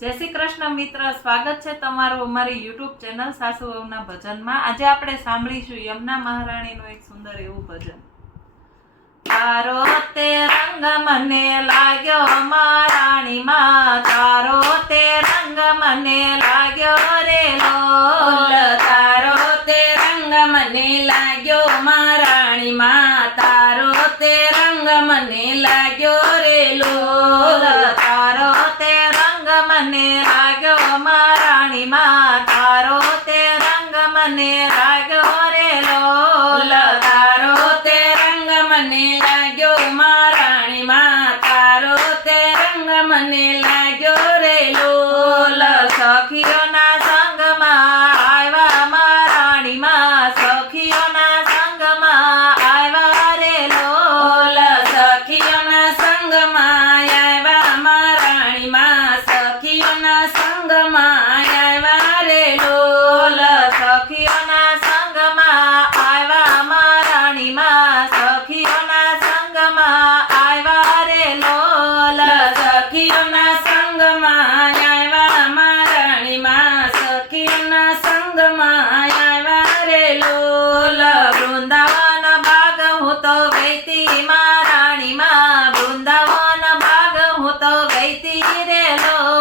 જય શ્રી કૃષ્ણ મિત્ર, સ્વાગત છે તમારું અમારી યુટ્યુબ ચેનલ સાસુ વહુના ભજનમાં। આજે આપણે સાંભળીશું યમુના મહારાણીનું એક સુંદર એવું ભજન। તારો તે રંગ મને લાગ્યો મહારાણીમાં, તારો તે રંગ મને લાગ્યો રે લોલ, તારો તે રંગ મને લાગ્યો મહારાણીમાં, તારો તે રંગ મને લાગ્યો રે લોલ, તારો તે રંગ મને લાગ્યો મહારાણીમાં, તારો તે રંગ મને લાગ્યો રે લોલ, તારો તે રંગ મને લાગ્યો મહારાણીમાં, તારો તે રંગ મને લાગ્યો રે લોલ, સખીઓના સંગમાં આવ્યા મહારાણીમાં, સખીઓના સંગમાં આવ્યા રે લોલ, સખીઓના સંગમાં આવ્યા મહારાણીમાં, સખીઓના સંગમાં આવ્યા રે લોલ, સખીઓના સંગમાં આવ્યા મહારાણીમાં, સખીઓના સંગમાં આવ્યા રે લોલ, સખીઓના સંગમાં આવ્યા મહારાણીમાં, સખીઓના સંગમાં આવ્યા રે લોલ, વૃંદાવન બાગ હું તો ગઈતી મહારાણીમાં, વૃંદાવન બાગ હું તો ગઈતી રે લોલ,